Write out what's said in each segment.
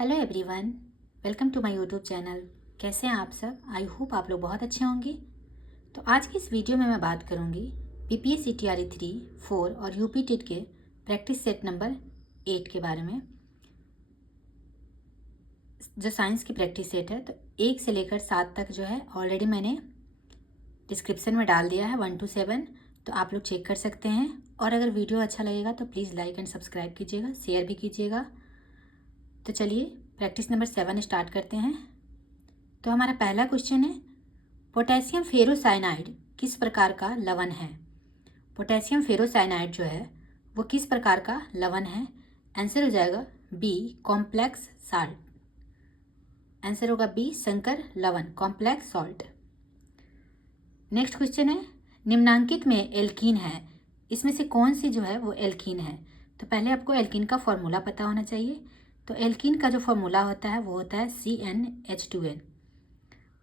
Hello everyone, welcome to my YouTube channel. कैसे हैं आप सब? आई होप आप लोग बहुत अच्छे होंगे। तो आज की इस वीडियो में मैं बात करूंगी पीपीएससी टीआरई 3, 4 और यूपी टेट के प्रैक्टिस सेट नंबर 8 के बारे में, जो साइंस की प्रैक्टिस सेट है। तो 1 से लेकर 7 तक जो है ऑलरेडी मैंने डिस्क्रिप्शन में डाल दिया है, 1 to 7। तो आप लोग चेक कर सकते हैं। और अगर वीडियो अच्छा लगेगा तो प्लीज़ लाइक एंड सब्सक्राइब कीजिएगा, शेयर भी कीजिएगा। तो चलिए प्रैक्टिस नंबर 7 स्टार्ट करते हैं। तो हमारा पहला क्वेश्चन है, पोटेशियम फेरोसाइनाइड किस प्रकार का लवण है? पोटेशियम फेरोसाइनाइड जो है वो किस प्रकार का लवण है? आंसर हो जाएगा बी, कॉम्प्लेक्स साल्ट। आंसर होगा बी, संकर लवण, कॉम्प्लेक्स सॉल्ट। नेक्स्ट क्वेश्चन है, निम्नांकित में एल्कीन है, इसमें से कौन सी जो है वो एल्कीन है? तो पहले आपको एल्कीन का फॉर्मूला पता होना चाहिए। तो एल्कीन का जो फॉर्मूला होता है वो होता है CnH2n।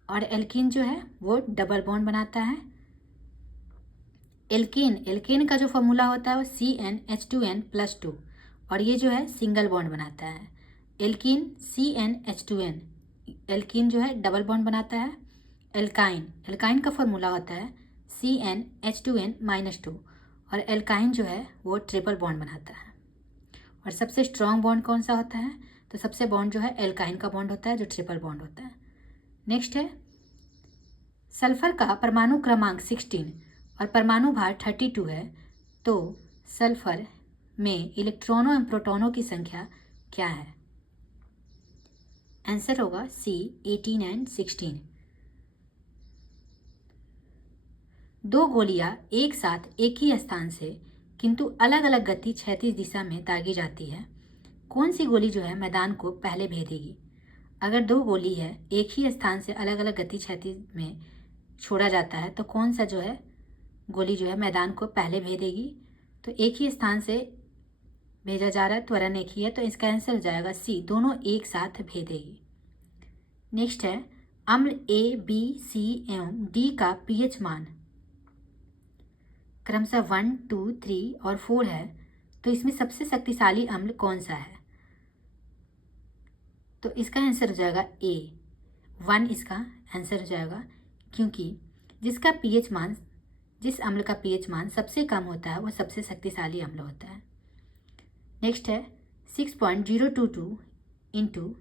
और एल्कीन जो है वो डबल बॉन्ड बनाता है। एल्केन का जो फॉर्मूला होता है वो CnH2n+2, और ये जो है सिंगल बॉन्ड बनाता है। एल्कीन CnH2n, एल्कीन जो है डबल बॉन्ड बनाता है। एल्काइन का फॉर्मूला होता है CnH2n-2, और एल्काइन जो है वो ट्रिपल बॉन्ड बनाता है। और सबसे स्ट्रॉन्ग बॉन्ड कौन सा होता है? तो सबसे बॉन्ड जो है एल्काइन का बॉन्ड होता है, जो ट्रिपल बॉन्ड होता है। नेक्स्ट है, सल्फर का परमाणु क्रमांक 16 और परमाणु भार 32 है, तो सल्फर में इलेक्ट्रॉनों एवं प्रोटॉनों की संख्या क्या है? आंसर होगा सी, 18 एंड 16। दो गोलियां एक साथ एक ही स्थान से किंतु अलग अलग गति क्षैतिज दिशा में दागी जाती है, कौन सी गोली जो है मैदान को पहले भेदेगी? अगर दो गोली है एक ही स्थान से अलग अलग गति क्षैतिज में छोड़ा जाता है, तो कौन सा जो है गोली जो है मैदान को पहले भेदेगी? तो एक ही स्थान से भेजा जा रहा है, त्वरण एक ही है, तो इसका आंसर हो जाएगा सी, दोनों एक साथ भेदेगी। नेक्स्ट है, अम्ल A, B, C एवं D का पीएच मान क्रमशः 1, 2, 3 और 4 है, तो इसमें सबसे शक्तिशाली अम्ल कौन सा है? तो इसका आंसर हो जाएगा A, 1 इसका आंसर हो जाएगा, क्योंकि जिस अम्ल का पीएच मान सबसे कम होता है वो सबसे शक्तिशाली अम्ल होता है। नेक्स्ट है, 6.022 इंटू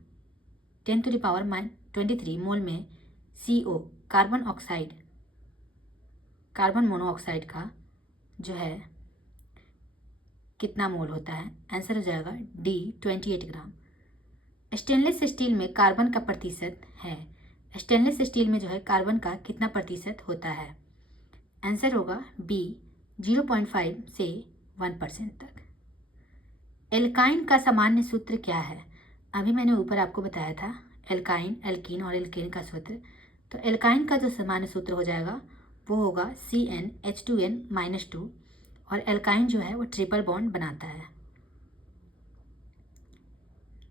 10⁻23 मोल में CO, कार्बन मोनोऑक्साइड का जो है कितना मोल होता है? आंसर हो जाएगा डी, 28 ग्राम। स्टेनलेस स्टील में कार्बन का प्रतिशत है, स्टेनलेस स्टील में जो है कार्बन का कितना प्रतिशत होता है? आंसर होगा बी, 0.5 से 1% तक। एल्काइन का सामान्य सूत्र क्या है? अभी मैंने ऊपर आपको बताया था एल्काइन, एल्कीन और एल्केन का सूत्र। तो एल्काइन का जो सामान्य सूत्र हो जाएगा वो होगा CnH2n-2, और एल्काइन जो है वो ट्रिपल बॉन्ड बनाता है।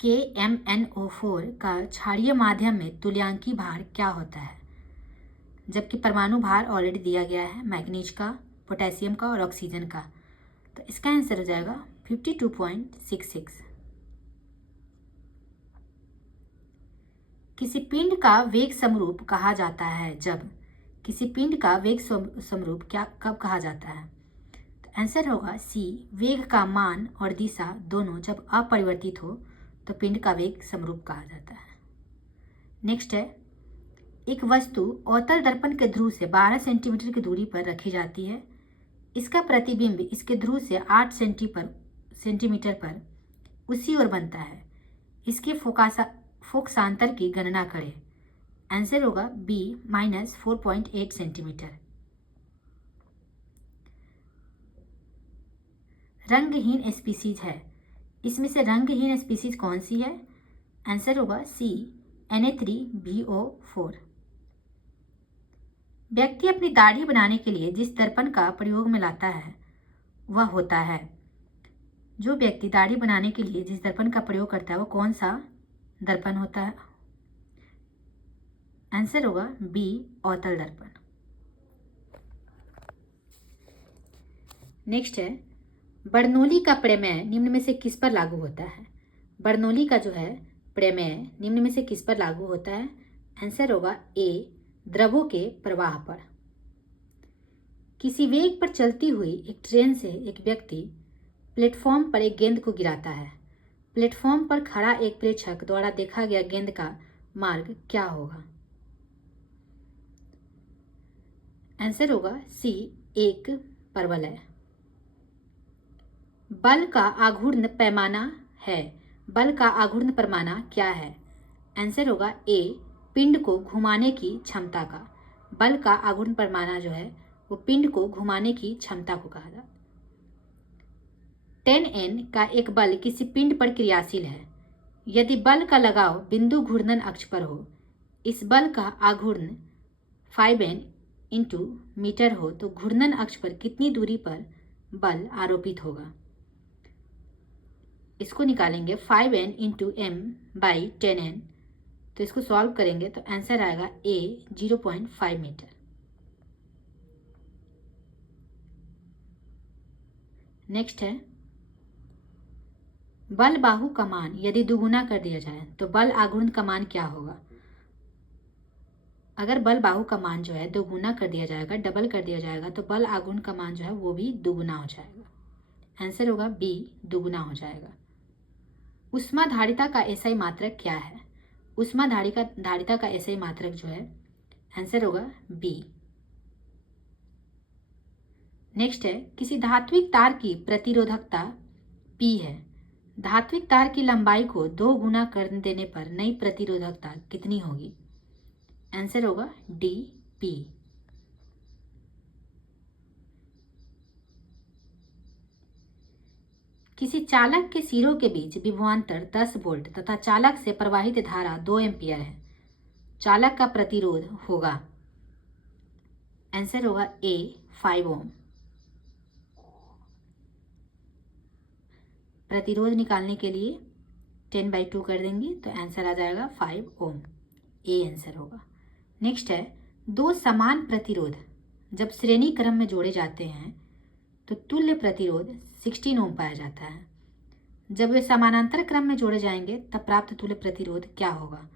KMnO4 का क्षारीय माध्यम में तुल्यांकी भार क्या होता है? जबकि परमाणु भार ऑलरेडी दिया गया है मैग्नीज का, पोटेशियम का और ऑक्सीजन का, तो इसका आंसर हो जाएगा 52.66। किसी पिंड का वेग समरूप कहा जाता है जब, किसी पिंड का वेग समरूप क्या कब कहा जाता है? तो आंसर होगा सी, वेग का मान और दिशा दोनों जब अपरिवर्तित हो तो पिंड का वेग समरूप कहा जाता है। नेक्स्ट है, एक वस्तु अवतल दर्पण के ध्रुव से 12 सेंटीमीटर की दूरी पर रखी जाती है, इसका प्रतिबिंब इसके ध्रुव से 8 सेंटीमीटर पर उसी ओर बनता है, इसके फोकसांतर की गणना करें। आंसर होगा बी, -4.8 सेंटीमीटर। रंगहीन स्पीसीज है, इसमें से रंगहीन स्पीसीज कौन सी है? आंसर होगा सी, Na3BO4। व्यक्ति अपनी दाढ़ी बनाने के लिए जिस दर्पण का प्रयोग में लाता है वह होता है, जो व्यक्ति दाढ़ी बनाने के लिए जिस दर्पण का प्रयोग करता है वो कौन सा दर्पण होता है? आंसर होगा बी, अवतल दर्पण। नेक्स्ट है, बर्नौली का प्रमेय निम्न में से किस पर लागू होता है? बर्नौली का जो है प्रमेय निम्न में से किस पर लागू होता है? आंसर होगा ए, द्रवों के प्रवाह पर। किसी वेग पर चलती हुई एक ट्रेन से एक व्यक्ति प्लेटफॉर्म पर एक गेंद को गिराता है। प्लेटफॉर्म पर खड़ा एक प्रेक्षक द्वारा देखा गया गेंद का मार्ग क्या होगा? आंसर होगा सी, एक परवलय। बल का आघूर्ण पैमाना है। बल का आघूर्ण पैमाना क्या है? आंसर होगा ए, पिंड को घुमाने की क्षमता का। बल का आघूर्ण पैमाना जो है वो पिंड को घुमाने की क्षमता को कहा जाता है। 10N का एक बल किसी पिंड पर क्रियाशील है। यदि बल का लगाव बिंदु घूर्णन अक्ष पर हो, इस बल का आघूर्ण 5N इंटू मीटर हो, तो घूर्णन अक्ष पर कितनी दूरी पर बल आरोपित होगा? इसको निकालेंगे 5N into M by 10N, तो इसको सॉल्व करेंगे तो आंसर आएगा ए, 0.5 मीटर। नेक्स्ट है, बल बाहु का मान यदि दुगुना कर दिया जाए तो बल आघूर्ण का मान क्या होगा? अगर बल बाहु का मान जो है दोगुना कर दिया जाएगा, डबल कर दिया जाएगा, तो बल आघूर्ण का मान जो है वो भी दुगुना हो जाएगा। आंसर होगा बी, दुगुना हो जाएगा। ऊष्माधारिता का एसआई मात्रक क्या है? ऊष्माधारिता का एसआई मात्रक जो है, आंसर होगा बी। नेक्स्ट है, किसी धात्विक तार की प्रतिरोधकता P है। धात्विक तार की लंबाई को 2 गुना कर देने पर नई प्रतिरोधकता कितनी होगी? आंसर होगा डी, P। किसी चालक के सिरों के बीच विभवांतर 10 वोल्ट तथा चालक से प्रवाहित धारा 2 एम्पियर है। चालक का प्रतिरोध होगा, आंसर होगा ए, 5 ओम। प्रतिरोध निकालने के लिए 10/2 कर देंगे तो आंसर आ जाएगा 5 ओम, ए आंसर होगा। नेक्स्ट है, दो समान प्रतिरोध जब श्रेणी क्रम में जोड़े जाते हैं तो तुल्य प्रतिरोध 16 ओम पाया जाता है। जब वे समानांतर क्रम में जोड़े जाएंगे तब प्राप्त तुल्य प्रतिरोध क्या होगा?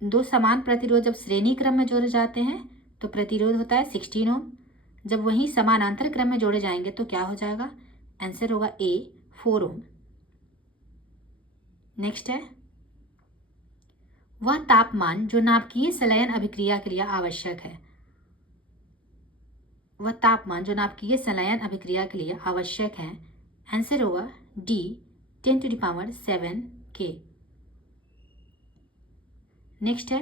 दो समान प्रतिरोध जब श्रेणी क्रम में जोड़े जाते हैं तो प्रतिरोध होता है 16 ओम। जब वही समानांतर क्रम में जोड़े जाएंगे तो क्या हो जाएगा? आंसर होगा ए, 4 ओम। नेक्स्ट है, वह तापमान जो नाभिकीय संलयन अभिक्रिया के लिए आवश्यक है। वह तापमान जो नाभिकीय संलयन अभिक्रिया के लिए आवश्यक है, आंसर होगा डी, 10⁷ K। नेक्स्ट है,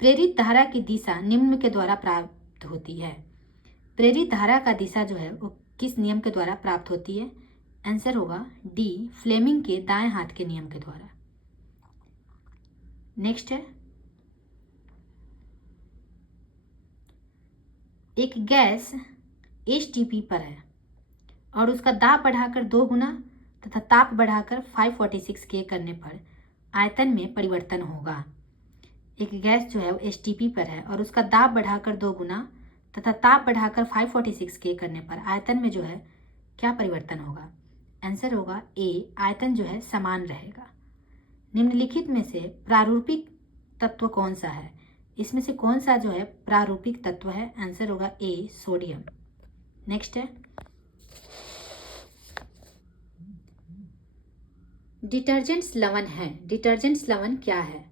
प्रेरित धारा की दिशा निम्न के द्वारा प्राप्त होती है। प्रेरित धारा का दिशा जो है वो किस नियम के द्वारा प्राप्त होती है? आंसर होगा डी, फ्लेमिंग के दाएं हाथ के नियम के द्वारा। नेक्स्ट है, एक गैस HTP पर है और उसका दाब बढ़ाकर 2 गुना तथा ताप बढ़ाकर 546 K करने पर आयतन में परिवर्तन होगा। एक गैस जो है वो HTP पर है और उसका दाब बढ़ाकर 2 गुना तथा ताप बढ़ाकर 546 K करने पर आयतन में जो है क्या परिवर्तन होगा? आंसर होगा ए, आयतन जो है समान रहेगा। निम्नलिखित में से प्रारूपिक तत्व कौन सा है? इसमें से कौन सा जो है प्रारूपिक तत्व है? आंसर होगा ए, सोडियम। नेक्स्ट है, डिटर्जेंट्स लवण है। डिटर्जेंट्स लवण क्या है?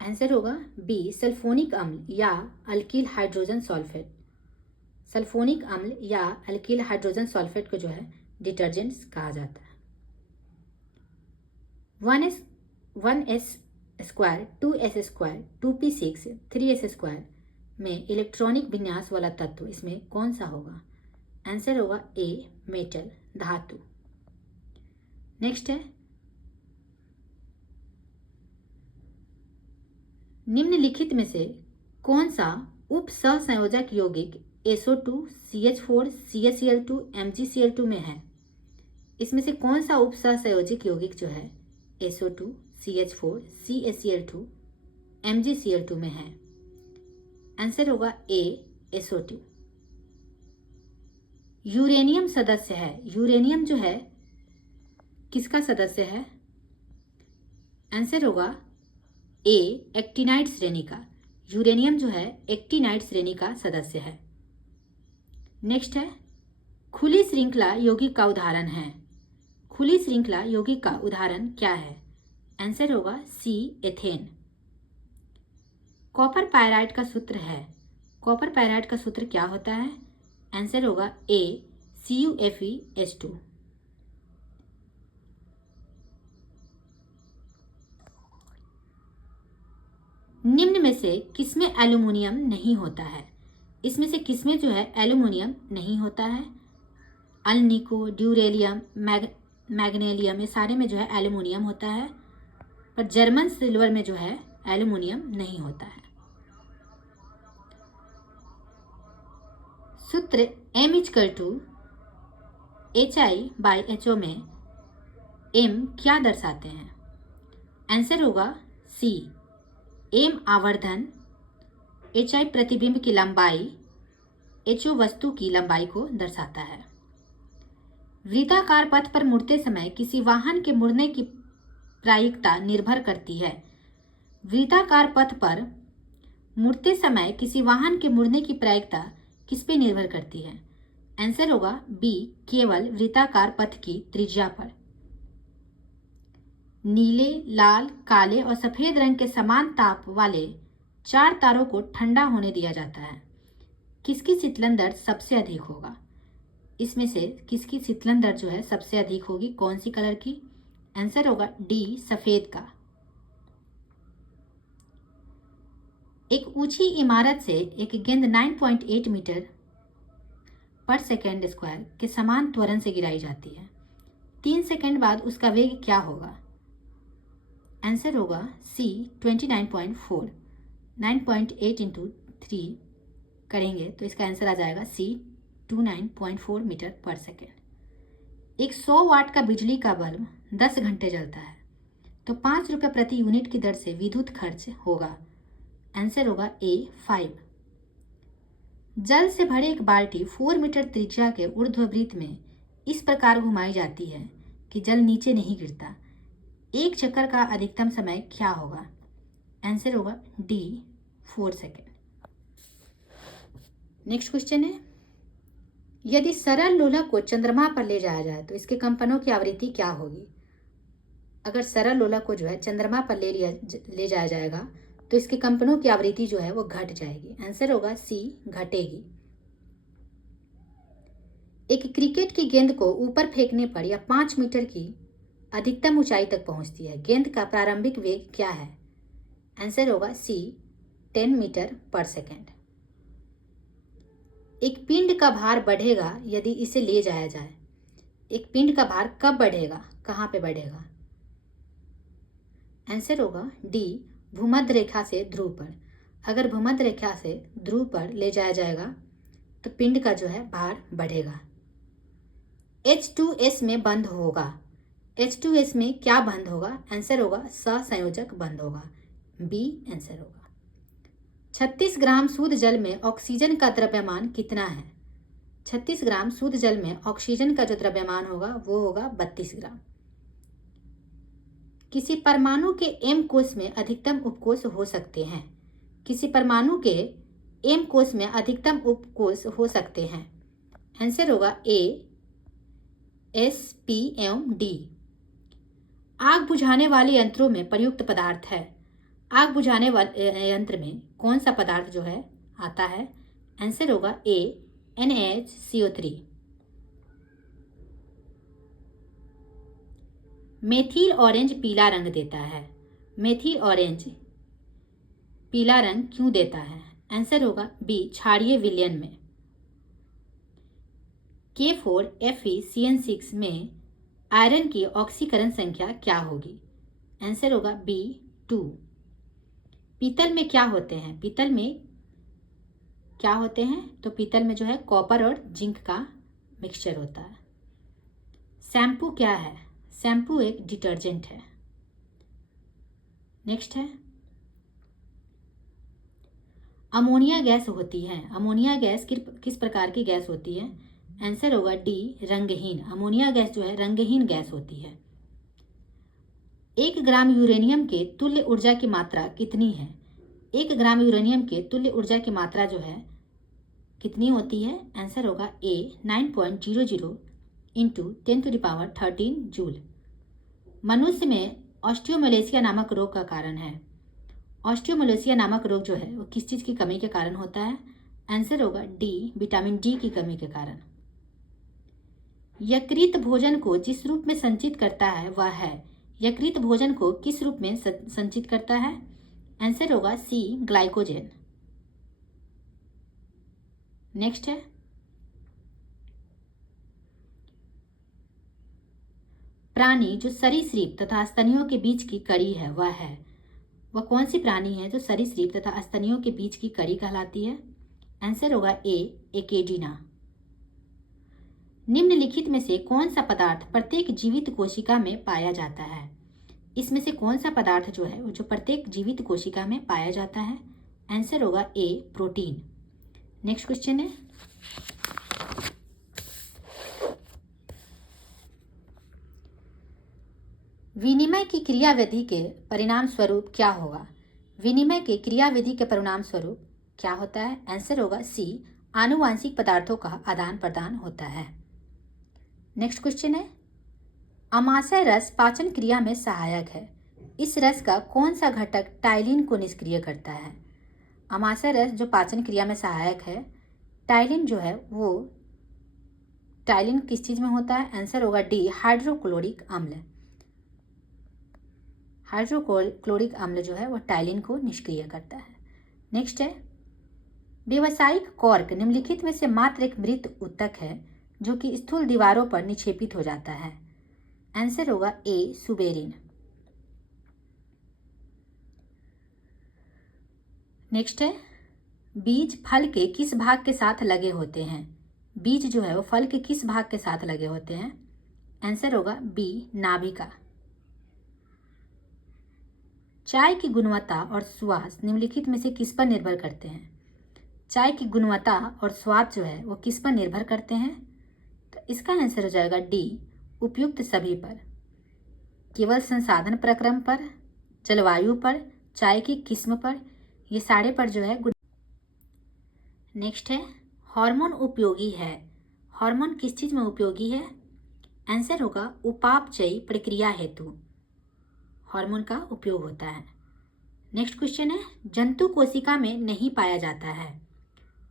आंसर होगा बी, सल्फोनिक अम्ल या अल्किल हाइड्रोजन सल्फेट। सल्फोनिक अम्ल या अल्किल हाइड्रोजन सल्फेट को जो है डिटर्जेंट्स कहा जाता है। 1s square, 2s square, 2p6, 3s square में इलेक्ट्रॉनिक विन्यास वाला तत्व इसमें कौन सा होगा? आंसर होगा ए, मेटल, धातु। नेक्स्ट है, निम्नलिखित में से कौन सा उप सहसंयोजक यौगिक SO2, CH4, CaCl2, MgCl2 में है? इसमें से कौन सा उप सहसंयोजक यौगिक जो है SO2, CH4, CaCl2, MgCl2 में है? आंसर होगा ए, SO2। यूरेनियम सदस्य है। यूरेनियम जो है किसका सदस्य है? आंसर होगा ए, एक्टिनाइड श्रेणी का। यूरेनियम जो है एक्टिनाइड श्रेणी का सदस्य है। नेक्स्ट है, खुली श्रृंखला यौगिक का उदाहरण है। खुली श्रृंखला यौगिक का उदाहरण क्या है? आंसर होगा सी, एथेन। कॉपर पायराइड का सूत्र है। कॉपर पायराइड का सूत्र क्या होता है? आंसर होगा ए, CuFeS2। निम्न में से किसमें एल्यूमिनियम नहीं होता है? इसमें से किसमें जो है एल्यूमिनियम नहीं होता है? अल्निको, ड्यूरेलियम, मैग्नेलियम, ये सारे में जो है एल्यूमिनियम होता है, पर जर्मन सिल्वर में जो है एल्यूमिनियम नहीं होता है। सूत्र M=HI/HO में M क्या दर्शाते हैं? आंसर होगा सी, M आवर्धन, HI प्रतिबिंब की लंबाई, HO वस्तु की लंबाई को दर्शाता है। वृत्ताकार पथ पर मुड़ते समय किसी वाहन के मुड़ने की प्रायिकता निर्भर करती है। वृत्ताकार पथ पर मुड़ते समय किसी वाहन के मुड़ने की प्रायिकता किस पे निर्भर करती है? आंसर होगा बी, केवल वृत्ताकार पथ की त्रिज्या पर। नीले, लाल, काले और सफेद रंग के समान ताप वाले 4 तारों को ठंडा होने दिया जाता है। किसकी शीतलन दर सबसे अधिक होगा? इसमें से किसकी शीतलन दर जो है सबसे अधिक होगी? कौन सी कलर की? आंसर होगा डी, सफेद का। एक ऊंची इमारत से एक गेंद 9.8 मीटर पर सेकेंड स्क्वायर के समान त्वरण से गिराई जाती है। 3 सेकेंड बाद उसका वेग क्या होगा? आंसर होगा सी, 29.4। 9.8 इंटू 3 करेंगे तो इसका आंसर आ जाएगा सी, 29.4 मीटर पर सेकेंड। एक 100 वाट का बिजली का बल्ब 10 घंटे जलता है तो 5 रुपये प्रति यूनिट की दर से विद्युत खर्च होगा। आंसर होगा ए, 5। जल से भरे एक बाल्टी 4 मीटर त्रिज्या के ऊर्ध्ववृत्त में इस प्रकार घुमाई जाती है कि जल नीचे नहीं गिरता। एक चक्कर का अधिकतम समय क्या होगा? आंसर होगा डी, 4 सेकेंड। नेक्स्ट क्वेश्चन है, यदि सरल लोलक को चंद्रमा पर ले जाया जाए तो इसके कंपनों की आवृत्ति क्या होगी? अगर सरल लोलक को जो है चंद्रमा पर ले जाया जाएगा तो इसके कंपनों की आवृत्ति जो है वो घट जाएगी। आंसर होगा सी, घटेगी। एक क्रिकेट की गेंद को ऊपर फेंकने पर यह 5 मीटर की अधिकतम ऊंचाई तक पहुंचती है। गेंद का प्रारंभिक वेग क्या है? आंसर होगा सी, 10 मीटर पर सेकेंड। एक पिंड का भार बढ़ेगा यदि इसे ले जाया जाए। एक पिंड का भार कब बढ़ेगा, कहाँ पे बढ़ेगा? आंसर होगा डी, भूमध्य रेखा से ध्रुव पर। अगर भूमध्य रेखा से ध्रुव पर ले जाया जाएगा तो पिंड का जो है भार बढ़ेगा। H2S में बंद होगा। H2S में क्या बंद होगा? आंसर होगा सहसंयोजक बंद होगा, बी आंसर होगा। 36 ग्राम शुद्ध जल में ऑक्सीजन का द्रव्यमान कितना है? 36 ग्राम शुद्ध जल में ऑक्सीजन का जो द्रव्यमान होगा वो होगा 32 ग्राम। किसी परमाणु के M कोश में अधिकतम उपकोष हो सकते हैं। किसी परमाणु के M कोश में अधिकतम उपकोष हो सकते हैं। आंसर होगा ए, S, P एवं D। आग बुझाने वाले यंत्रों में प्रयुक्त पदार्थ है। आग बुझाने वाले यंत्र में कौन सा पदार्थ जो है आता है? आंसर होगा ए, NaHCO3। मेथिल ऑरेंज पीला रंग देता है। मेथिल ऑरेंज पीला रंग क्यों देता है? आंसर होगा बी, क्षारीय विलयन में। K4FeCN6 में आयरन की ऑक्सीकरण संख्या क्या होगी? आंसर होगा बी, 2। पीतल में क्या होते हैं? पीतल में क्या होते हैं? तो पीतल में जो है कॉपर और जिंक का मिक्सचर होता है। शैम्पू क्या है? शैम्पू एक डिटर्जेंट है। नेक्स्ट है, अमोनिया गैस होती है। अमोनिया गैस किस प्रकार की गैस होती है? आंसर होगा डी रंगहीन। अमोनिया गैस जो है रंगहीन गैस होती है। 1 ग्राम यूरेनियम के तुल्य ऊर्जा की मात्रा कितनी है? 1 ग्राम यूरेनियम के तुल्य ऊर्जा की मात्रा जो है कितनी होती है? आंसर होगा ए 9.00 इंटू 10⁻13 जूल। मनुष्य में ऑस्टियोमलेशिया नामक रोग का कारण है। ऑस्टियोमलेशिया नामक रोग जो है वो किस चीज़ की कमी के कारण होता है? आंसर होगा डी विटामिन डी की कमी के कारण। यकृत भोजन को जिस रूप में संचित करता है वह है। यकृत भोजन को किस रूप में संचित करता है? आंसर होगा सी ग्लाइकोजन। नेक्स्ट है प्राणी जो सरीसृप तथा स्तनियों के बीच की कड़ी है वह है। वह कौन सी प्राणी है जो सरीसृप तथा स्तनियों के बीच की कड़ी कहलाती है? आंसर होगा ए एकेडिना। निम्नलिखित में से कौन सा पदार्थ प्रत्येक जीवित कोशिका में पाया जाता है? इसमें से कौन सा पदार्थ जो है वो जो प्रत्येक जीवित कोशिका में पाया जाता है? आंसर होगा ए प्रोटीन। नेक्स्ट क्वेश्चन है विनिमय की क्रियाविधि के परिणाम स्वरूप क्या होगा? विनिमय के क्रियाविधि के परिणाम स्वरूप क्या होता है? आंसर होगा सी आनुवांशिक पदार्थों का आदान प्रदान होता है। नेक्स्ट क्वेश्चन है अमाशय रस पाचन क्रिया में सहायक है। इस रस का कौन सा घटक टाइलिन को निष्क्रिय करता है? अमाशय रस जो पाचन क्रिया में सहायक है, टाइलिन जो है वो टाइलिन किस चीज में होता है? आंसर होगा डी हाइड्रोक्लोरिक अम्ल। हाइड्रोक्लोरिक अम्ल जो है वो टाइलिन को निष्क्रिय करता है। नेक्स्ट है व्यावसायिक कॉर्क निम्नलिखित में से मात्र एक मृत ऊतक है जो कि स्थूल दीवारों पर निक्षेपित हो जाता है। आंसर होगा ए सुबेरिन। नेक्स्ट है बीज फल के किस भाग के साथ लगे होते हैं? बीज जो है वो फल के किस भाग के साथ लगे होते हैं? आंसर होगा बी नाभिका। चाय की गुणवत्ता और स्वाद निम्नलिखित में से किस पर निर्भर करते हैं? चाय की गुणवत्ता और स्वाद जो है वो किस पर निर्भर करते हैं? तो इसका आंसर हो जाएगा डी उपयुक्त सभी पर। केवल संसाधन प्रक्रम पर, जलवायु पर, चाय की किस्म पर, ये सारे पर जो है। नेक्स्ट है हार्मोन उपयोगी है। हार्मोन किस चीज में उपयोगी है? आंसर होगा उपापचयी प्रक्रिया हेतु हार्मोन का उपयोग होता है। नेक्स्ट क्वेश्चन है जंतु कोशिका में नहीं पाया जाता है।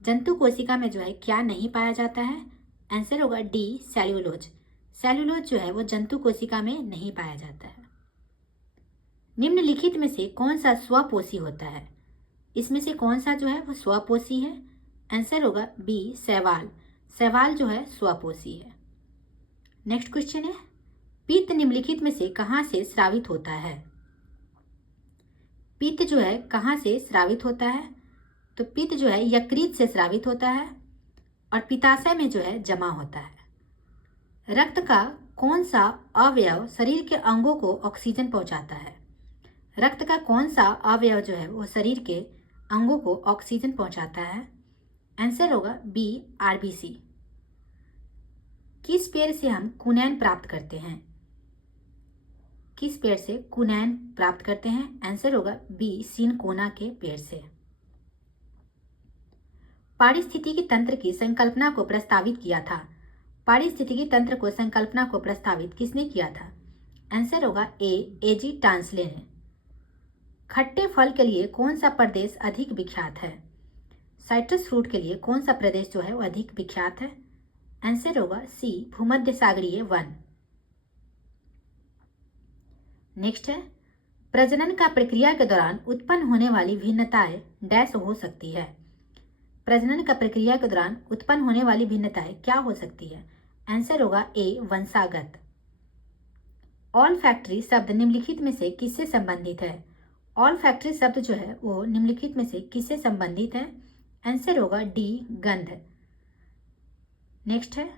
जंतु कोशिका में जो है क्या नहीं पाया जाता है? आंसर होगा डी सेल्यूलोज। सेल्यूलोज जो है वो जंतु कोशिका में नहीं पाया जाता है। निम्नलिखित में से कौन सा स्वपोषी होता है? इसमें से कौन सा जो है वो स्वपोषी है? आंसर होगा बी शैवाल। शैवाल जो है स्वपोषी है। नेक्स्ट क्वेश्चन है पित्त निम्नलिखित में से कहाँ से स्रावित होता है? पित्त जो है कहाँ से स्रावित होता है? तो पित्त जो है यकृत से स्रावित होता है और पित्ताशय में जो है जमा होता है। रक्त का कौन सा अवयव शरीर के अंगों को ऑक्सीजन पहुंचाता है? रक्त का कौन सा अवयव जो है वो शरीर के अंगों को ऑक्सीजन पहुंचाता है? आंसर होगा बी आरबीसी। किस पेड़ से हम कुनैन प्राप्त करते हैं? किस पेड़ से कुनैन प्राप्त करते हैं? आंसर होगा बी सिनकोना के पेड़ से। पारिस्थितिकी तंत्र की संकल्पना को प्रस्तावित किया था। पारिस्थितिकी तंत्र को संकल्पना को प्रस्तावित किसने किया था? आंसर होगा ए एजी टांसले ने। खट्टे फल के लिए कौन सा प्रदेश अधिक विख्यात है? साइट्रस फ्रूट के लिए कौन सा प्रदेश जो है वो अधिक विख्यात है? आंसर होगा सी भूमध्य सागरीय वन। नेक्स्ट है प्रजनन का प्रक्रिया के दौरान उत्पन्न होने वाली भिन्नताएं डैश हो सकती है। प्रजनन का प्रक्रिया के दौरान उत्पन्न होने वाली भिन्नताएं क्या हो सकती है? आंसर होगा ए वंशागत। ऑल फैक्ट्री शब्द निम्नलिखित में से किससे संबंधित है? ऑल फैक्ट्री शब्द जो है वो निम्नलिखित में से किससे संबंधित है? आंसर होगा डी गंध। नेक्स्ट है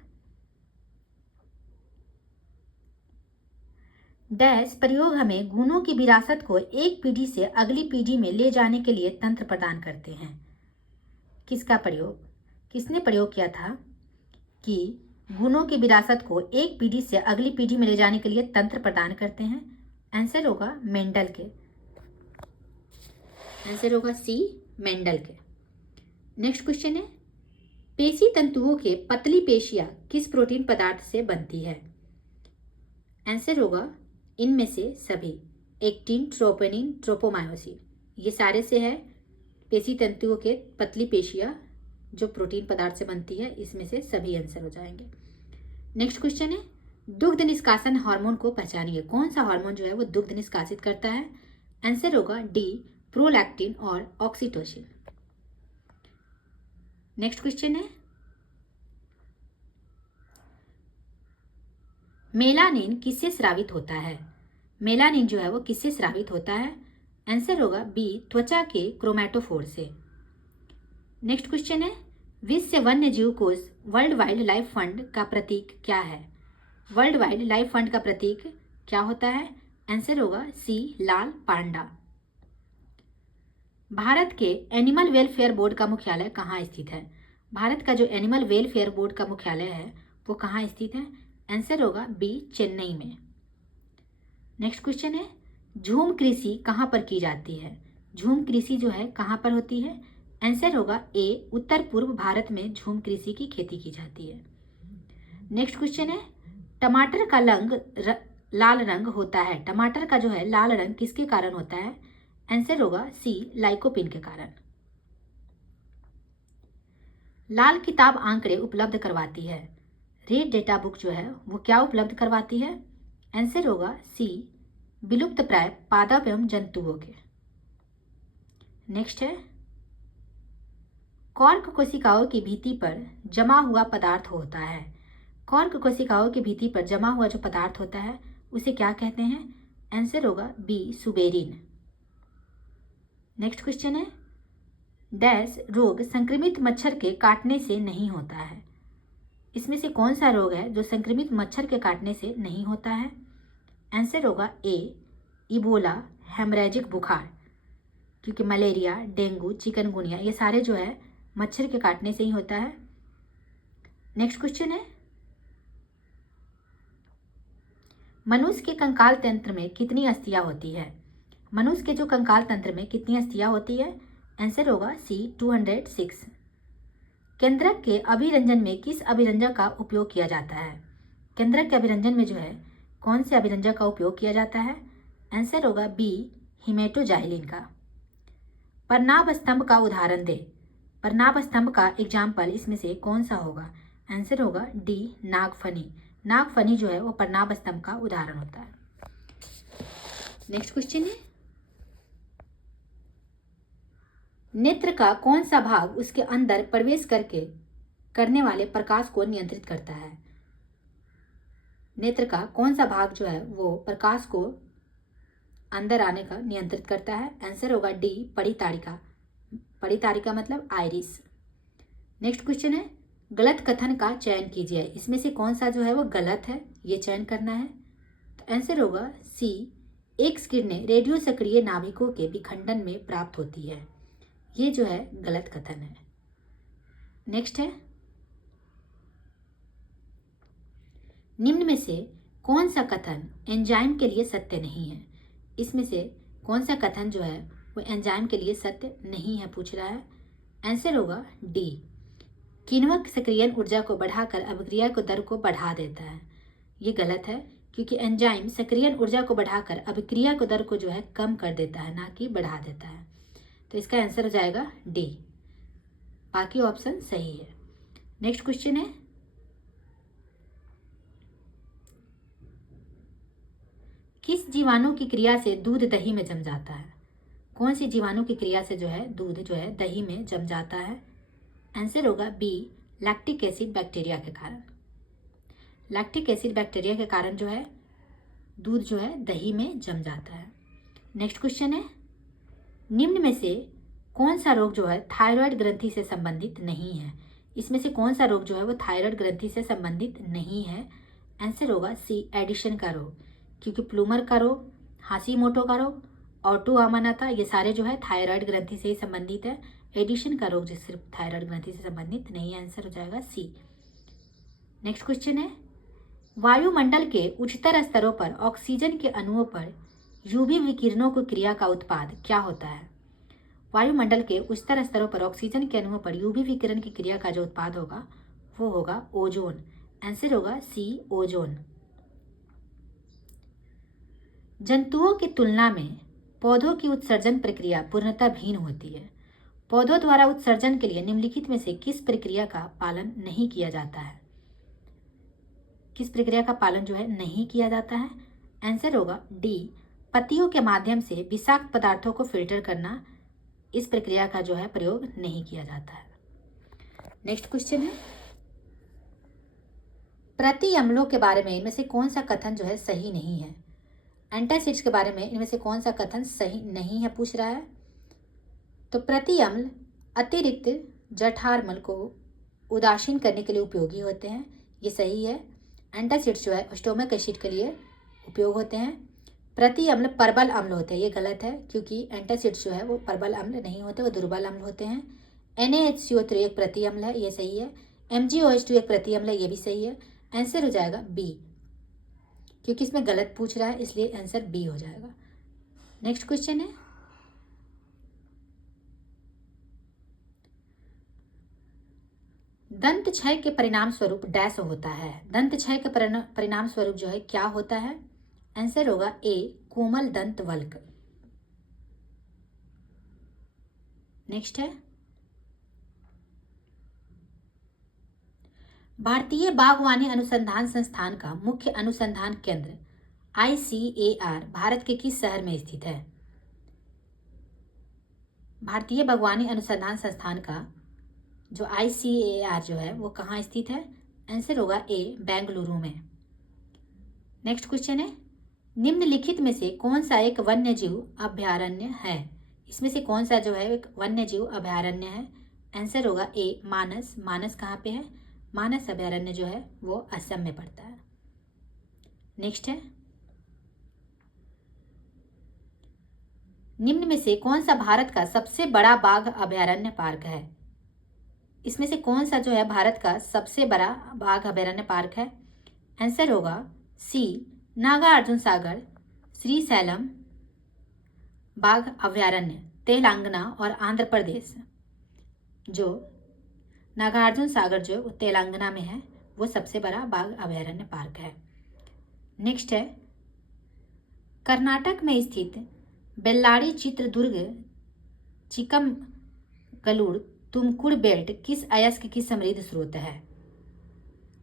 डैश प्रयोग हमें गुणों की विरासत को एक पीढ़ी से अगली पीढ़ी में ले जाने के लिए तंत्र प्रदान करते हैं। किसका प्रयोग, किसने प्रयोग किया था? कि गुणों की विरासत को एक पीढ़ी से अगली पीढ़ी में ले जाने के लिए तंत्र प्रदान करते हैं? आंसर होगा मेंडल के। आंसर होगा सी, मेंडल के। नेक्स्ट क्वेश्चन है, पेशी तंतुओं के पतली पेशियां किस प्रोटीन पदार्थ से बनती है? आंसर होगा इनमें से सभी, एक्टिन, ट्रोपोनिन, ट्रोपोमायोसिन, ये सारे से है पेशी तंतुओं के पतली पेशियां जो प्रोटीन पदार्थ से बनती है, इसमें से सभी आंसर हो जाएंगे। नेक्स्ट क्वेश्चन है, दुग्ध निष्कासन हार्मोन को पहचानिए। कौन सा हार्मोन जो है वो दुग्ध निष्कासित करता है? आंसर होगा डी, प्रोलैक्टिन और ऑक्सीटोसिन। नेक्स्ट क्वेश्चन है, मेलानिन किससे स्रावित होता है? मेलानिन जो है वो किससे स्रावित होता है? आंसर होगा बी, त्वचा के क्रोमैटोफोर से। नेक्स्ट क्वेश्चन है, विश्व वन्य जीव कोष वर्ल्ड वाइल्ड लाइफ फंड का प्रतीक क्या है? वर्ल्ड वाइल्ड लाइफ फंड का प्रतीक क्या होता है? आंसर होगा सी, लाल पांडा। भारत के एनिमल वेलफेयर बोर्ड का मुख्यालय कहाँ स्थित है? भारत का जो एनिमल वेलफेयर बोर्ड का मुख्यालय है वो कहाँ स्थित है? आंसर होगा बी, चेन्नई में। नेक्स्ट क्वेश्चन है, झूम कृषि कहाँ पर की जाती है? झूम कृषि जो है कहाँ पर होती है? आंसर होगा ए, उत्तर पूर्व भारत में झूम कृषि की खेती की जाती है। नेक्स्ट क्वेश्चन है, टमाटर का लाल रंग होता है। टमाटर का जो है लाल रंग किसके कारण होता है? आंसर होगा सी, लाइकोपिन के कारण। लाल किताब आंकड़े उपलब्ध करवाती है। रेड डेटा बुक जो है वो क्या उपलब्ध करवाती है? आंसर होगा सी, विलुप्त प्राय पादप एवं जंतुओं के। नेक्स्ट है, कॉर्क कोशिकाओं की भित्ति पर जमा हुआ पदार्थ होता है। कॉर्क कोशिकाओं की भित्ति पर जमा हुआ जो पदार्थ होता है उसे क्या कहते हैं? आंसर होगा बी, सुबेरिन। नेक्स्ट क्वेश्चन है, डैश रोग संक्रमित मच्छर के काटने से नहीं होता है। इसमें से कौन सा रोग है जो संक्रमित मच्छर के काटने से नहीं होता है? आंसर होगा ए, इबोला, हेमरेजिक बुखार, क्योंकि मलेरिया, डेंगू, चिकनगुनिया ये सारे जो है मच्छर के काटने से ही होता है। नेक्स्ट क्वेश्चन है, मनुष्य के कंकाल तंत्र में कितनी अस्थियां होती है? मनुष्य के जो कंकाल तंत्र में कितनी अस्थियां होती है? आंसर होगा सी, 206। केंद्रक के अभिरंजन में किस अभिरंजक का उपयोग किया जाता है? केंद्रक के अभिरंजन में जो है कौन से अभिरंजक का उपयोग किया जाता है? आंसर होगा बी, हिमेटोजाइलिन का। परनाभ स्तंभ का उदाहरण दे। परनाभ स्तंभ का एग्जाम्पल इसमें से कौन सा होगा? आंसर होगा डी, नागफनी। नागफनी जो है वो परनाभ स्तंभ का उदाहरण होता है। नेक्स्ट क्वेश्चन है, नेत्र का कौन सा भाग उसके अंदर प्रवेश करने वाले प्रकाश को नियंत्रित करता है? नेत्र का कौन सा भाग जो है वो प्रकाश को अंदर आने का नियंत्रित करता है? आंसर होगा डी, परितारिका। परितारिका मतलब आइरिस। नेक्स्ट क्वेश्चन है, गलत कथन का चयन कीजिए। इसमें से कौन सा जो है वो गलत है, ये चयन करना है। तो आंसर होगा सी, एक्स किरणें रेडियो सक्रिय नाभिकों के विखंडन में प्राप्त होती है। ये जो है गलत कथन है। नेक्स्ट है, निम्न में से कौन सा कथन एंजाइम के लिए सत्य नहीं है? इसमें से कौन सा कथन जो है वो एंजाइम के लिए सत्य नहीं है पूछ रहा है। आंसर होगा डी, किण्वक सक्रियण ऊर्जा को बढ़ाकर अभिक्रिया को दर को बढ़ा देता है। ये गलत है, क्योंकि एंजाइम सक्रियण ऊर्जा को बढ़ाकर अभिक्रिया को दर को जो है कम कर देता है, ना कि बढ़ा देता है। तो इसका आंसर हो जाएगा डी, बाकी ऑप्शन सही है। नेक्स्ट क्वेश्चन है, किस जीवाणु की क्रिया से दूध दही में जम जाता है? कौन सी जीवाणु की क्रिया से जो है दूध जो है दही में जम जाता है? आंसर होगा बी, लैक्टिक एसिड बैक्टीरिया के कारण। लैक्टिक एसिड बैक्टीरिया के कारण जो है दूध जो है दही में जम जाता है। नेक्स्ट क्वेश्चन है, निम्न में से कौन सा रोग जो है थायराइड ग्रंथि से संबंधित नहीं है? इसमें से कौन सा रोग जो है वो थायराइड ग्रंथि से संबंधित नहीं है? आंसर होगा सी, एडिशन का रोग, क्योंकि प्लूमर का रोग, हाशीमोटो का रोग, ऑटो अमानता ये सारे जो है थायराइड ग्रंथि से ही संबंधित है। एडिशन का रोग जो सिर्फ थायराइड ग्रंथि से संबंधित नहीं है। आंसर हो जाएगा सी। नेक्स्ट क्वेश्चन है, वायुमंडल के उच्चतर स्तरों पर ऑक्सीजन के अणुओं पर यूवी विकिरणों की क्रिया का उत्पाद क्या होता है? वायुमंडल के उच्चतर स्तरों पर ऑक्सीजन के अणुओं पर यूवी विकिरण की क्रिया का जो उत्पाद होगा वो होगा ओजोन। आंसर होगा सी, ओजोन। जंतुओं की तुलना में पौधों की उत्सर्जन प्रक्रिया पूर्णतः भिन्न होती है। पौधों द्वारा उत्सर्जन के लिए निम्नलिखित में से किस प्रक्रिया का पालन नहीं किया जाता है? किस प्रक्रिया का पालन जो है नहीं किया जाता है? आंसर होगा डी, पत्तियों के माध्यम से विषाक्त पदार्थों को फिल्टर करना। इस प्रक्रिया का जो है प्रयोग नहीं किया जाता है। नेक्स्ट क्वेश्चन है, प्रति अम्लों के बारे में इनमें से कौन सा कथन जो है सही नहीं है? एंटासिड्स के बारे में इनमें से कौन सा कथन सही नहीं है पूछ रहा है। तो प्रति अम्ल अतिरिक्त जठराम्ल को उदासीन करने के लिए उपयोगी होते हैं, ये सही है। एंटासिड्स जो है स्टोमक एसिड के लिए उपयोग होते हैं। प्रति अम्ल प्रबल अम्ल होते हैं, ये गलत है, क्योंकि एंटासिड्स जो है वो प्रबल अम्ल नहीं होते, वो दुर्बल अम्ल होते हैं। NaHCO3 एक प्रति अम्ल है, ये सही है। MgOH2 एक प्रति अम्ल है, ये भी सही है। आंसर हो जाएगा बी, क्योंकि इसमें गलत पूछ रहा है इसलिए आंसर बी हो जाएगा। नेक्स्ट क्वेश्चन है, दंत क्षय के परिणाम स्वरूप डैश होता है। दंत क्षय के परिणाम स्वरूप जो है क्या होता है? आंसर होगा ए, कोमल दंत वल्क। नेक्स्ट है, भारतीय बागवानी अनुसंधान संस्थान का मुख्य अनुसंधान केंद्र ICAR भारत के किस शहर में स्थित है? भारतीय बागवानी अनुसंधान संस्थान का जो ICAR जो है वो कहाँ स्थित है? आंसर होगा ए, बेंगलुरु में। नेक्स्ट क्वेश्चन है, निम्नलिखित में से कौन सा एक वन्यजीव अभयारण्य है? इसमें से कौन सा जो है एक वन्यजीव अभयारण्य है? आंसर होगा ए, मानस। मानस कहाँ पे है? मानस अभयारण्य जो है वो असम में पड़ता है। नेक्स्ट है, निम्न में से कौन सा भारत का सबसे बड़ा बाघ अभयारण्य पार्क है? इसमें से कौन सा जो है भारत का सबसे बड़ा बाघ अभयारण्य पार्क है? आंसर होगा सी, नागार्जुन सागर श्रीशैलम बाघ अभयारण्य, तेलंगाना और आंध्र प्रदेश। जो नागार्जुन सागर जो तेलंगाना में है वो सबसे बड़ा बाघ अभयारण्य पार्क है। नेक्स्ट है, कर्नाटक में स्थित बेल्लारी चित्रदुर्ग चिकमगलुर तुमकुर बेल्ट किस अयस्क की समृद्ध स्रोत है?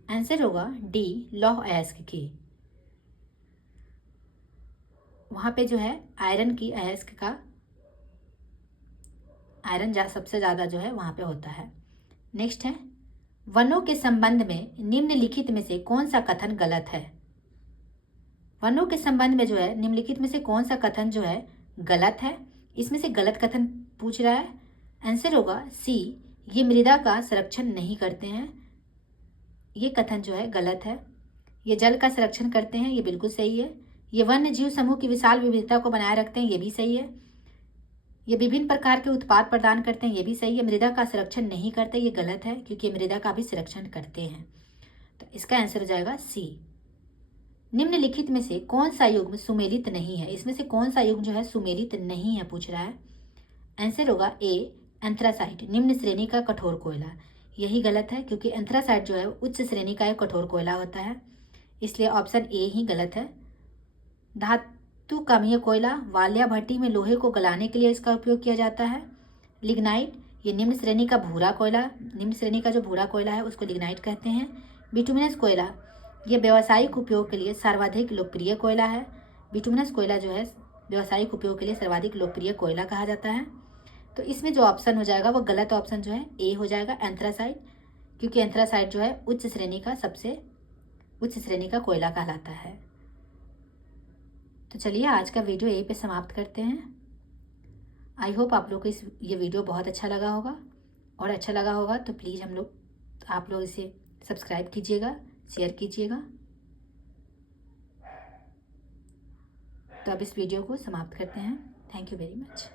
आंसर होगा डी, लौह अयस्क की। वहां पे जो है आयरन की अयस्क का आयरन सबसे ज्यादा जो है वहां पे होता है। नेक्स्ट है, वनों के संबंध में निम्नलिखित में से कौन सा कथन गलत है? वनों के संबंध में जो है निम्नलिखित में से कौन सा कथन जो है गलत है? इसमें से गलत कथन पूछ रहा है। आंसर होगा सी, ये मृदा का संरक्षण नहीं करते हैं, ये कथन जो है गलत है। ये जल का संरक्षण करते हैं, ये बिल्कुल सही है। ये वन्य जीव समूह की विशाल विविधता को बनाए रखते हैं, ये भी सही है। ये विभिन्न प्रकार के उत्पाद प्रदान करते हैं, ये भी सही है। मृदा का संरक्षण नहीं करते, ये गलत है, क्योंकि मृदा का भी संरक्षण करते हैं। तो इसका आंसर हो जाएगा सी। निम्नलिखित में से कौन सा युग्म सुमेलित नहीं है? इसमें से कौन सा युग्म जो है सुमेलित नहीं है पूछ रहा है। आंसर होगा ए, एंथ्रासाइट, निम्न श्रेणी का कठोर कोयला। यही गलत है, क्योंकि एंथ्रासाइट जो है उच्च श्रेणी का एक कठोर कोयला होता है, इसलिए ऑप्शन ए ही गलत है। धातु कमीय कोयला, वालिया भट्टी में लोहे को गलाने के लिए इसका उपयोग किया जाता है। लिग्नाइट, ये निम्न श्रेणी का भूरा कोयला, निम्न श्रेणी का जो भूरा कोयला है उसको लिग्नाइट कहते हैं। बिटुमिनस कोयला, ये व्यावसायिक उपयोग के लिए सर्वाधिक लोकप्रिय कोयला है। बिटुमिनस कोयला जो है व्यावसायिक उपयोग के लिए सर्वाधिक लोकप्रिय कोयला कहा जाता है। तो इसमें जो ऑप्शन हो जाएगा वो गलत ऑप्शन जो है ए हो जाएगा, एंथ्रासाइट, क्योंकि एंथ्रासाइट जो है उच्च श्रेणी का सबसे उच्च श्रेणी का कोयला कहलाता है। तो चलिए आज का वीडियो यहीं पे समाप्त करते हैं। आई होप आप लोग को ये वीडियो बहुत अच्छा लगा होगा, और अच्छा लगा होगा तो प्लीज़ आप लोग इसे सब्सक्राइब कीजिएगा, शेयर कीजिएगा। तो अब इस वीडियो को समाप्त करते हैं। Thank you very much.